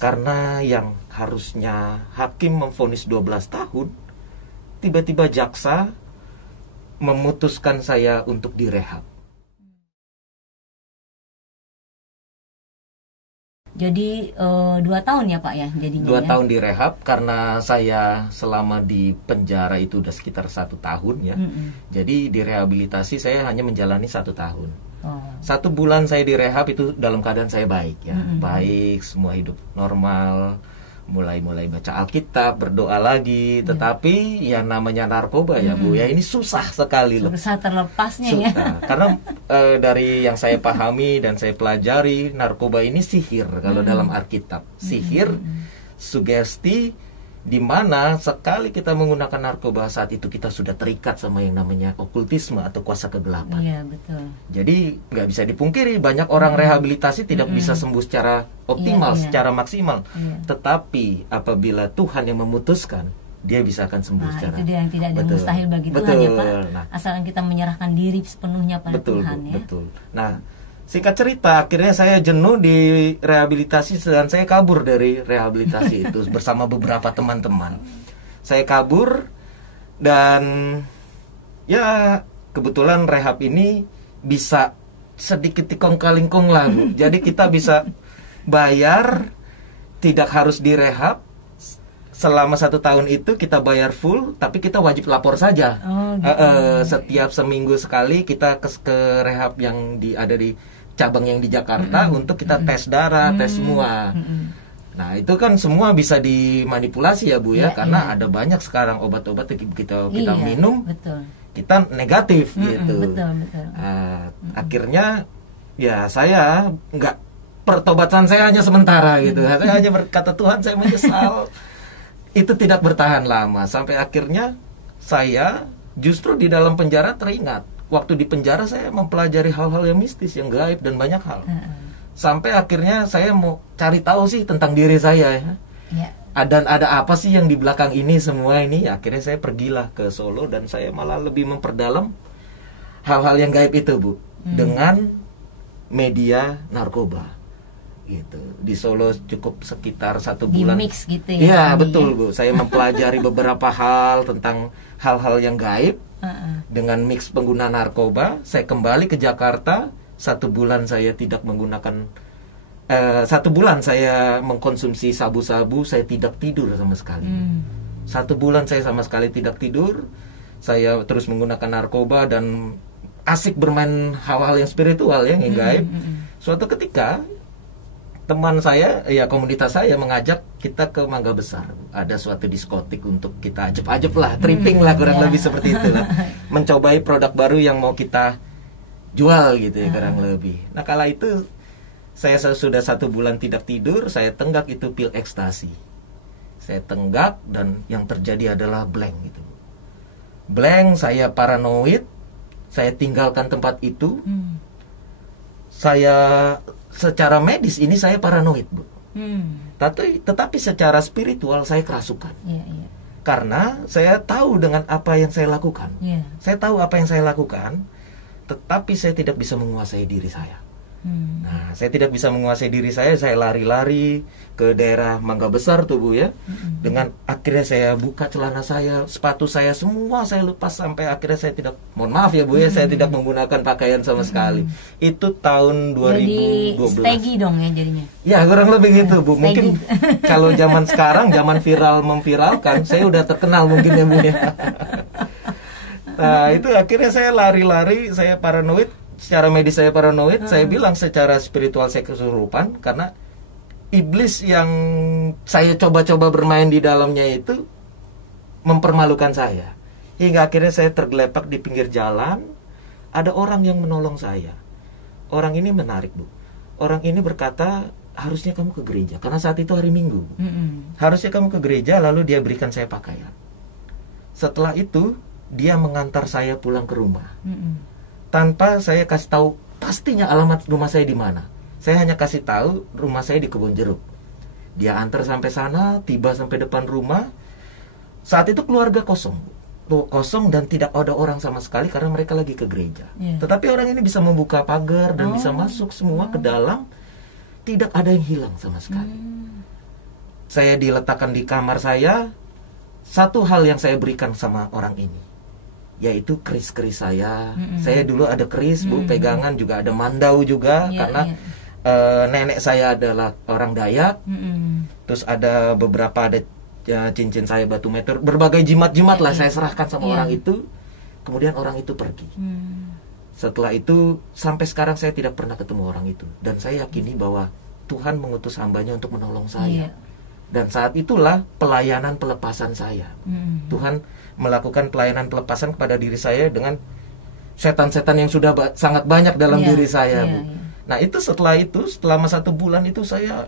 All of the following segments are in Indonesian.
Karena yang harusnya hakim memvonis 12 tahun, tiba-tiba jaksa memutuskan saya untuk direhab. Jadi 2 tahun ya Pak ya jadinya? 2 tahun direhab karena saya selama di penjara itu udah sekitar 1 tahun ya. Jadi direhabilitasi saya hanya menjalani 1 tahun. 1 bulan saya direhab itu dalam keadaan saya baik ya, baik, semua hidup normal, mulai baca Alkitab, berdoa lagi. Tetapi ya namanya narkoba ya Bu ya, ini susah sekali loh. Susah terlepasnya ya. Karena dari yang saya pahami dan saya pelajari, narkoba ini sihir kalau dalam Alkitab. Sihir, sugesti, di mana sekali kita menggunakan narkoba saat itu kita sudah terikat sama yang namanya okultisme atau kuasa kegelapan. Iya betul. Jadi nggak bisa dipungkiri banyak orang rehabilitasi tidak bisa sembuh secara optimal, secara maksimal. Tetapi apabila Tuhan yang memutuskan, dia bisa akan sembuh secara. Itu dia yang tidak ada mustahil bagi Tuhan ya Pak. Asalkan kita menyerahkan diri sepenuhnya pada Tuhan ya. Betul. Nah, singkat cerita, akhirnya saya jenuh di rehabilitasi dan saya kabur dari rehabilitasi itu bersama beberapa teman-teman. Saya kabur dan ya kebetulan rehab ini bisa sedikit tikong-kalingkong lah Bu. Jadi kita bisa bayar, tidak harus direhab. Selama 1 tahun itu kita bayar full, tapi kita wajib lapor saja. Setiap seminggu sekali kita ke rehab yang ada di cabang yang di Jakarta untuk kita tes darah, tes semua. Nah itu kan semua bisa dimanipulasi ya Bu ya, karena ada banyak sekarang obat-obat kita minum, kita negatif gitu. Akhirnya ya saya nggak, pertobatan saya hanya sementara gitu. Saya hanya berkata Tuhan saya menyesal. Itu tidak bertahan lama sampai akhirnya saya justru di dalam penjara teringat. Waktu di penjara saya mempelajari hal-hal yang mistis, yang gaib dan banyak hal. Sampai akhirnya saya mau cari tahu sih tentang diri saya ya. Dan ada apa sih yang di belakang ini semua ini? Akhirnya saya pergilah ke Solo dan saya malah lebih memperdalam hal-hal yang gaib itu Bu, dengan media narkoba. Gitu. Di Solo cukup sekitar 1 bulan. Di mix gitu ya. Iya betul Bu. Saya mempelajari beberapa hal tentang hal-hal yang gaib. Dengan mix pengguna narkoba, saya kembali ke Jakarta. 1 bulan saya tidak menggunakan 1 bulan saya mengkonsumsi sabu-sabu, saya tidak tidur sama sekali. 1 bulan saya sama sekali tidak tidur. Saya terus menggunakan narkoba dan asik bermain hal-hal yang spiritual yang gaib. Suatu ketika teman saya, ya komunitas saya mengajak kita ke Mangga Besar. Ada suatu diskotik untuk kita ajep-ajep lah, tripping lah kurang lebih seperti itu lah. Mencobai produk baru yang mau kita jual gitu ya kurang lebih. Nah kala itu saya sudah 1 bulan tidak tidur, saya tenggak itu pil ekstasi. Saya tenggak dan yang terjadi adalah blank gitu. Blank, saya paranoid, saya tinggalkan tempat itu. Saya secara medis ini saya paranoid Bu. Tetapi secara spiritual saya kerasukan. Karena saya tahu dengan apa yang saya lakukan. Saya tahu apa yang saya lakukan, tetapi saya tidak bisa menguasai diri saya. Nah, saya tidak bisa menguasai diri saya lari-lari ke daerah Mangga Besar tuh Bu ya. Dengan akhirnya saya buka celana saya, sepatu saya semua saya lepas sampai akhirnya saya tidak, mohon maaf ya Bu ya, saya tidak menggunakan pakaian sama sekali. Itu tahun 2012. Jadi stegi dong ya jadinya. Ya, kurang lebih gitu Bu. Mungkin kalau zaman sekarang, zaman viral memviralkan, saya udah terkenal mungkin ya Bu ya. Nah, itu akhirnya saya lari-lari, saya paranoid. Secara medis saya paranoid, saya bilang secara spiritual saya kesurupan karena iblis yang saya coba-coba bermain di dalamnya itu mempermalukan saya. Hingga akhirnya saya tergeletak di pinggir jalan, ada orang yang menolong saya. Orang ini menarik Bu. Orang ini berkata, harusnya kamu ke gereja karena saat itu hari Minggu. Harusnya kamu ke gereja, lalu dia berikan saya pakaian. Setelah itu dia mengantar saya pulang ke rumah. Tanpa saya kasih tahu pastinya alamat rumah saya di mana. Saya hanya kasih tahu rumah saya di Kebon Jeruk. Dia antar sampai sana, tiba sampai depan rumah. Saat itu keluarga kosong dan tidak ada orang sama sekali karena mereka lagi ke gereja. Tetapi orang ini bisa membuka pagar dan bisa masuk semua ke dalam. Tidak ada yang hilang sama sekali. saya diletakkan di kamar saya, satu hal yang saya berikan sama orang ini, yaitu keris-keris saya. Saya dulu ada keris, Bu, pegangan, juga ada mandau juga, karena nenek saya adalah orang Dayak. Terus ada beberapa, ada cincin saya batu meteor, berbagai jimat-jimat lah saya serahkan sama orang itu. Kemudian orang itu pergi. Setelah itu sampai sekarang saya tidak pernah ketemu orang itu, dan saya yakini bahwa Tuhan mengutus hambanya untuk menolong saya. Dan saat itulah pelayanan pelepasan saya. Tuhan melakukan pelayanan pelepasan kepada diri saya dengan setan-setan yang sudah sangat banyak dalam diri saya, Bu. Nah itu setelah selama 1 bulan itu saya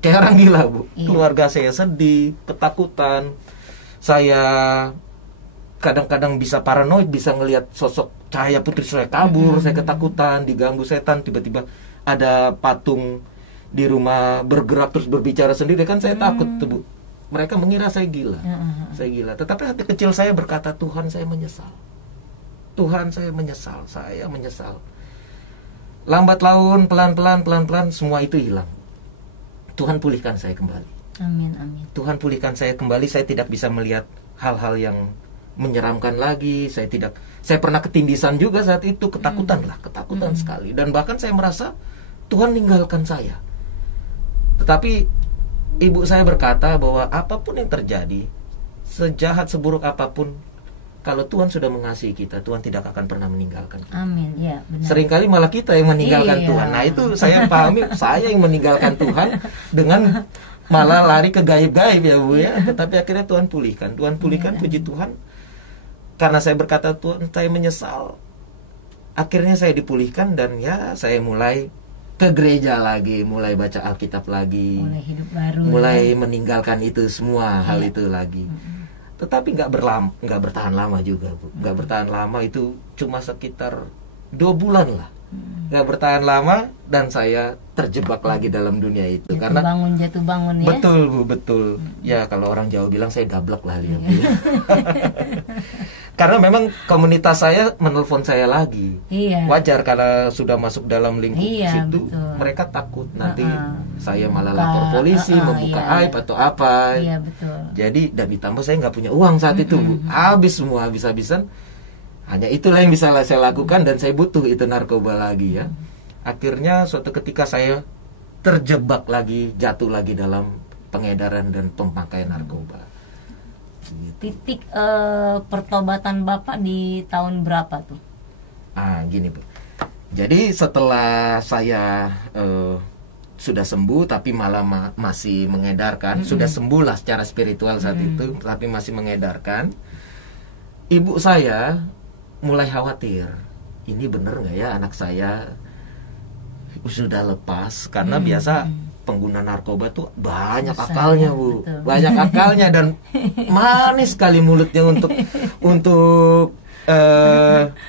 kayak orang gila, Bu. Keluarga saya sedih, ketakutan. Saya kadang-kadang bisa paranoid, bisa ngelihat sosok cahaya putri saya kabur. Saya ketakutan, diganggu setan. Tiba-tiba ada patung di rumah bergerak terus berbicara sendiri, kan saya takut tuh, Bu. Mereka mengira saya gila. Saya gila. Tetapi hati kecil saya berkata, Tuhan, saya menyesal. Tuhan, saya menyesal. Saya menyesal. Lambat laun, pelan-pelan semua itu hilang. Tuhan pulihkan saya kembali. Amin, amin. Tuhan pulihkan saya kembali. Saya tidak bisa melihat hal-hal yang menyeramkan lagi. Saya pernah ketindisan juga saat itu, ketakutan sekali. Dan bahkan saya merasa Tuhan ninggalkan saya. Tetapi ibu saya berkata bahwa apapun yang terjadi, sejahat seburuk apapun, kalau Tuhan sudah mengasihi kita, Tuhan tidak akan pernah meninggalkan kita. Amin, ya, benar. Seringkali malah kita yang meninggalkan Tuhan. Nah itu saya pahami, saya yang meninggalkan Tuhan dengan malah lari ke gaib-gaib, ya, Bu, ya. Tetapi akhirnya Tuhan pulihkan. Puji Tuhan. Karena saya berkata, Tuhan, saya menyesal. Akhirnya saya dipulihkan, dan ya saya mulai ke gereja lagi, mulai baca Alkitab lagi, mulai hidup baru, mulai meninggalkan itu semua hal itu lagi. Tetapi nggak bertahan lama juga, Bu. Nggak bertahan lama, itu cuma sekitar 2 bulan lah. Nggak bertahan lama, dan saya terjebak lagi dalam dunia itu. Jatuh bangun ya. Betul, Bu, betul. Ya kalau orang Jawa bilang saya dablek lah ya, Bu. Karena memang komunitas saya menelpon saya lagi. Wajar karena sudah masuk dalam lingkup situ, betul. Mereka takut nanti saya malah lapor polisi, membuka aib atau apa. Betul. Jadi, dan ditambah saya nggak punya uang saat itu, Bu. Habis-habisan. Hanya itulah yang bisa saya lakukan, dan saya butuh itu narkoba lagi, ya. Akhirnya suatu ketika saya terjebak lagi, jatuh lagi dalam pengedaran dan pemakaian narkoba. Titik pertobatan Bapak di tahun berapa tuh? Gini, Bu. Jadi setelah saya sudah sembuh, tapi malah masih mengedarkan. Sudah sembuh lah secara spiritual saat itu, tapi masih mengedarkan. Ibu saya mulai khawatir, ini bener nggak ya anak saya sudah lepas? Karena biasa pengguna narkoba tuh banyak akalnya, Bu. Betul. Banyak akalnya, dan manis sekali mulutnya untuk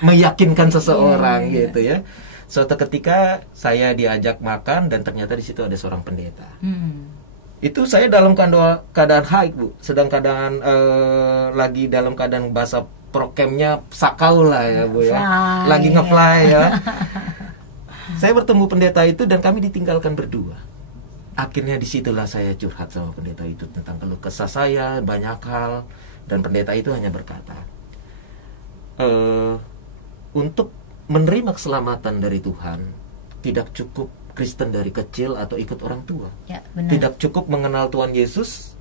meyakinkan seseorang, gitu ya. Suatu ketika saya diajak makan, dan ternyata di situ ada seorang pendeta. Itu saya dalam keadaan haid, Bu. Sedang keadaan lagi dalam keadaan bahasa prokemnya sakau lah, ya, Bu, ya. Lagi nge-fly, ya. Saya bertemu pendeta itu, dan kami ditinggalkan berdua. Akhirnya disitulah saya curhat sama pendeta itu tentang keluh kesah saya, banyak hal. Dan pendeta itu hanya berkata, untuk menerima keselamatan dari Tuhan, tidak cukup Kristen dari kecil atau ikut orang tua. Tidak cukup mengenal Tuhan Yesus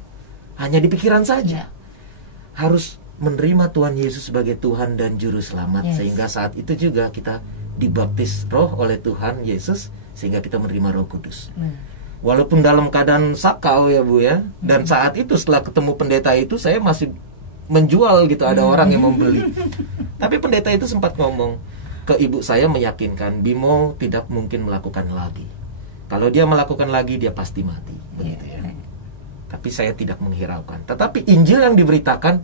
hanya di pikiran saja. Harus menerima Tuhan Yesus sebagai Tuhan dan Juru Selamat. Sehingga saat itu juga kita dibaptis roh oleh Tuhan Yesus, sehingga kita menerima Roh Kudus. Walaupun dalam keadaan sakau, ya, Bu, ya. Dan saat itu setelah ketemu pendeta itu, saya masih menjual gitu, ada orang yang membeli. Tapi pendeta itu sempat ngomong ke ibu saya, meyakinkan, Bimo tidak mungkin melakukan lagi. Kalau dia melakukan lagi, dia pasti mati, begitu, ya. Tapi saya tidak menghiraukan. Tetapi Injil yang diberitakan,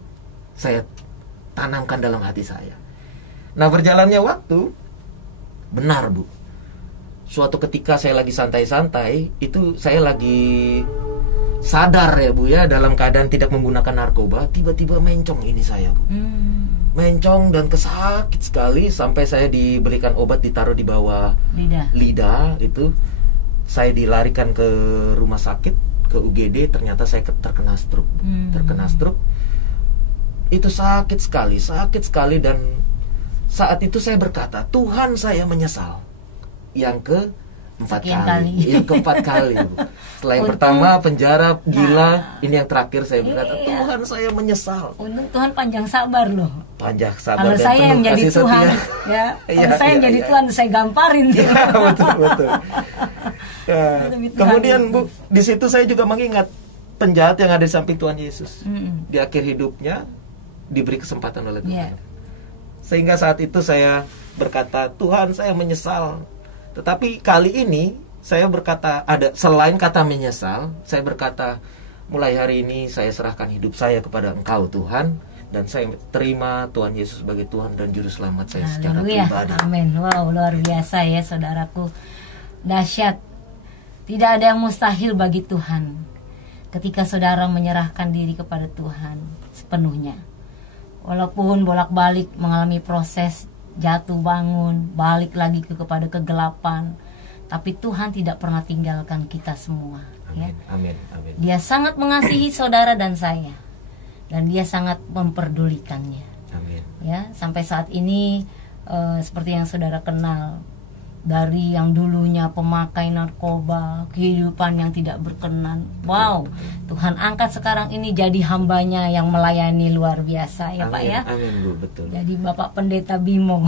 saya tanamkan dalam hati saya. Nah, berjalannya waktu, benar, Bu. Suatu ketika saya lagi santai-santai, itu saya lagi sadar, ya, Bu, ya, dalam keadaan tidak menggunakan narkoba. Tiba-tiba mencong ini saya, Bu. Mencong dan kesakit sekali, sampai saya diberikan obat, ditaruh di bawah lidah itu. Saya dilarikan ke rumah sakit. ke UGD, ternyata saya terkena stroke. Terkena stroke. Itu sakit sekali, dan saat itu saya berkata, Tuhan, saya menyesal. Yang keempat kali, Bu. Setelah yang pertama penjara, gila, ini yang terakhir saya berkata, Tuhan, saya menyesal. Untung Tuhan panjang sabar loh. Panjang sabar. Kalau saya yang jadi Tuhan, ya. Kalau saya yang jadi Tuhan, saya gamparin. Ya, betul. Ya. Kemudian, Bu, di situ saya juga mengingat penjahat yang ada di samping Tuhan Yesus. Di akhir hidupnya diberi kesempatan oleh Tuhan. Sehingga saat itu saya berkata, Tuhan, saya menyesal. Tetapi kali ini saya berkata, ada selain kata menyesal, saya berkata, mulai hari ini saya serahkan hidup saya kepada Engkau, Tuhan, dan saya terima Tuhan Yesus sebagai Tuhan dan Juru Selamat saya secara pribadi. Amin. Wow, luar biasa ya saudaraku. Dahsyat. Tidak ada yang mustahil bagi Tuhan ketika saudara menyerahkan diri kepada Tuhan sepenuhnya. Walaupun bolak-balik mengalami proses jatuh bangun, balik lagi kepada kegelapan, tapi Tuhan tidak pernah tinggalkan kita semua. Amin, ya. amin. Dia sangat mengasihi saudara dan saya, dan Dia sangat memperdulikannya. Amin. Ya, sampai saat ini seperti yang saudara kenal, dari yang dulunya pemakai narkoba, kehidupan yang tidak berkenan. Wow, Tuhan angkat sekarang ini jadi hambanya yang melayani luar biasa ya, amin, Pak ya. Amin, Bu, betul. Jadi Bapak Pendeta Bimo.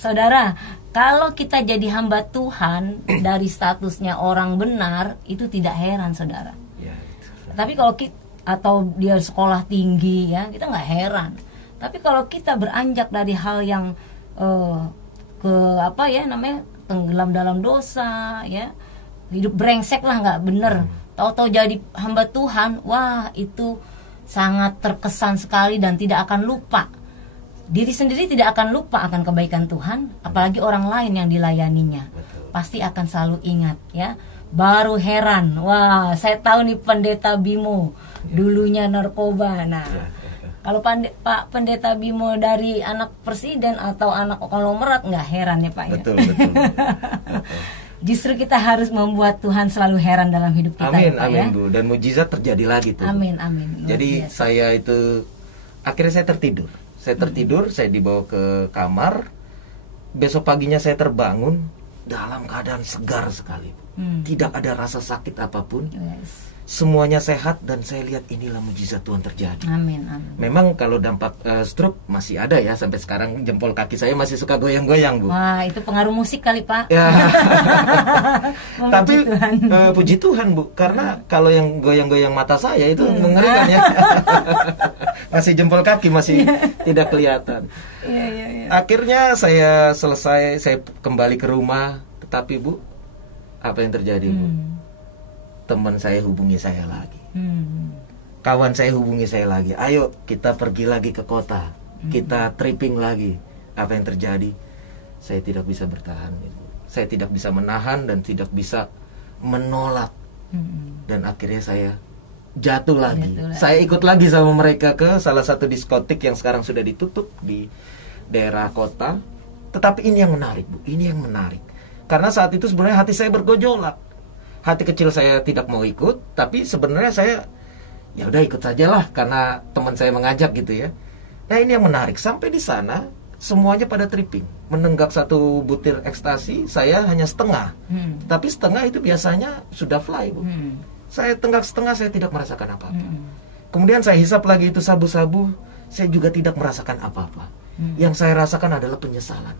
Saudara, kalau kita jadi hamba Tuhan dari statusnya orang benar, itu tidak heran, saudara. Ya, tapi kalau kita, atau dia sekolah tinggi ya, kita nggak heran. Tapi kalau kita beranjak dari hal yang tenggelam dalam dosa, ya, hidup brengsek lah, nggak bener, tahu-tahu jadi hamba Tuhan, wah, itu sangat terkesan sekali dan tidak akan lupa. Diri sendiri tidak akan lupa akan kebaikan Tuhan, apalagi orang lain yang dilayaninya. Pasti akan selalu ingat, ya. Baru heran, wah, saya tahu nih Pendeta Bimo dulunya narkoba. Nah, kalau Pak Pendeta Bimo dari anak presiden atau anak konglomerat, nggak heran ya, Pak. Betul. Justru kita harus membuat Tuhan selalu heran dalam hidup kita. Amin, ya, Pak, amin, ya? Bu. Dan mujizat terjadi lagi tuh. Amin. Jadi saya itu akhirnya saya tertidur. Saya dibawa ke kamar. Besok paginya saya terbangun dalam keadaan segar sekali. Tidak ada rasa sakit apapun. Yes. Semuanya sehat dan saya lihat inilah mujizat Tuhan terjadi. Amin. Memang kalau dampak stroke masih ada ya, sampai sekarang jempol kaki saya masih suka goyang-goyang, Bu. Wah, itu pengaruh musik kali, Pak. Ya. Tapi puji Tuhan, Bu, karena kalau yang goyang-goyang mata saya itu mengerikan ya. Masih jempol kaki masih tidak kelihatan. Iya. Akhirnya saya selesai, saya kembali ke rumah, tetapi Bu, apa yang terjadi, Bu? Teman saya hubungi saya lagi, kawan saya hubungi saya lagi, ayo kita pergi lagi ke kota, kita tripping lagi. Apa yang terjadi? Saya tidak bisa bertahan, saya tidak bisa menahan dan tidak bisa menolak, dan akhirnya saya jatuh lagi. Saya ikut lagi sama mereka ke salah satu diskotik yang sekarang sudah ditutup di daerah kota. Tetapi ini yang menarik, Bu, ini yang menarik, karena saat itu sebenarnya hati saya bergejolak. Hati kecil saya tidak mau ikut, tapi sebenarnya saya ya udah ikut sajalah karena teman saya mengajak gitu ya. Nah, ini yang menarik, sampai di sana semuanya pada tripping, menenggak satu butir ekstasi, saya hanya setengah. Tapi setengah itu biasanya sudah fly, Bu. Saya tenggak setengah, saya tidak merasakan apa-apa. Kemudian saya hisap lagi itu sabu-sabu, saya juga tidak merasakan apa-apa. Yang saya rasakan adalah penyesalan.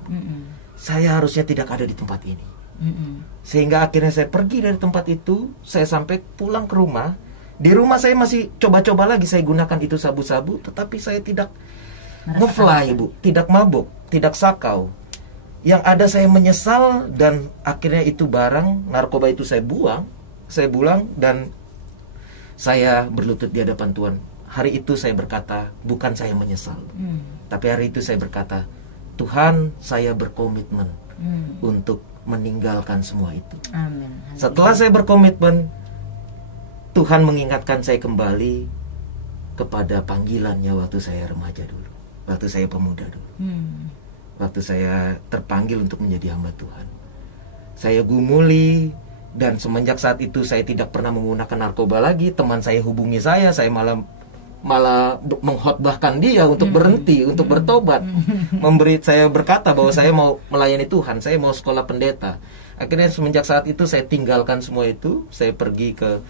Saya harusnya tidak ada di tempat ini. Sehingga akhirnya saya pergi dari tempat itu, saya sampai pulang ke rumah. Di rumah saya masih coba-coba lagi saya gunakan itu sabu-sabu, tetapi saya tidak nge-fly, Bu, tidak mabuk, tidak sakau. Yang ada saya menyesal, dan akhirnya itu barang narkoba itu saya buang dan saya berlutut di hadapan Tuhan. Hari itu saya berkata, bukan saya menyesal, tapi hari itu saya berkata, Tuhan, saya berkomitmen untuk meninggalkan semua itu. Amin. Setelah saya berkomitmen, Tuhan mengingatkan saya kembali kepada panggilannya waktu saya remaja dulu, waktu saya pemuda dulu, waktu saya terpanggil untuk menjadi hamba Tuhan. Saya gumuli, Dan semenjak saat itu saya tidak pernah menggunakan narkoba lagi. Teman saya hubungi saya malah menghotbahkan dia untuk berhenti, untuk bertobat. Saya berkata bahwa saya mau melayani Tuhan, saya mau sekolah pendeta. Akhirnya semenjak saat itu saya tinggalkan semua itu. Saya pergi ke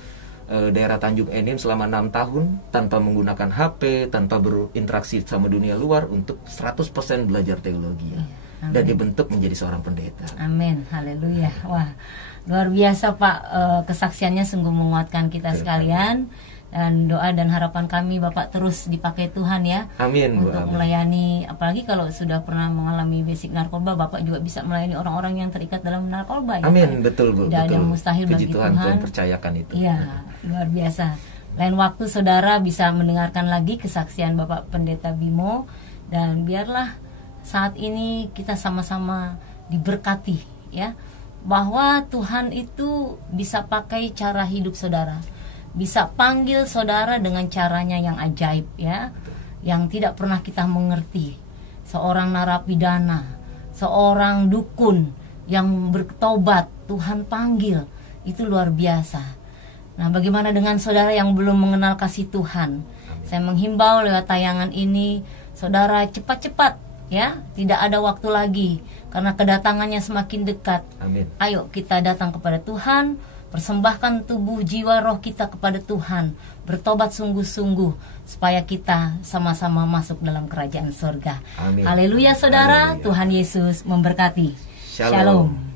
daerah Tanjung Enim selama 6 tahun tanpa menggunakan HP, tanpa berinteraksi sama dunia luar, untuk 100% belajar teologi. Dan dibentuk menjadi seorang pendeta. Amin, haleluya. Wah, luar biasa Pak, kesaksiannya sungguh menguatkan kita sekalian. Dan doa dan harapan kami Bapak terus dipakai Tuhan ya. Amin, Bu. Untuk melayani, apalagi kalau sudah pernah mengalami basic narkoba, Bapak juga bisa melayani orang-orang yang terikat dalam narkoba ya. Amin, betul Bu. Dan betul. yang mustahil Puji bagi Tuhan, Tuhan. Tuhan percayakan itu. Iya, luar biasa. Lain waktu saudara bisa mendengarkan lagi kesaksian Bapak Pendeta Bimo. Dan biarlah saat ini kita sama-sama diberkati ya, bahwa Tuhan itu bisa pakai cara hidup saudara, bisa panggil saudara dengan caranya yang ajaib ya, yang tidak pernah kita mengerti. Seorang narapidana, seorang dukun yang bertobat, Tuhan panggil, itu luar biasa. Nah, bagaimana dengan saudara yang belum mengenal kasih Tuhan? Saya menghimbau lewat tayangan ini, saudara cepat-cepat ya, tidak ada waktu lagi karena kedatangannya semakin dekat. Amin. Ayo kita datang kepada Tuhan, persembahkan tubuh, jiwa, roh kita kepada Tuhan, bertobat sungguh-sungguh supaya kita sama-sama masuk dalam kerajaan surga. Amin. Haleluya saudara. Haleluya. Tuhan Yesus memberkati. Shalom.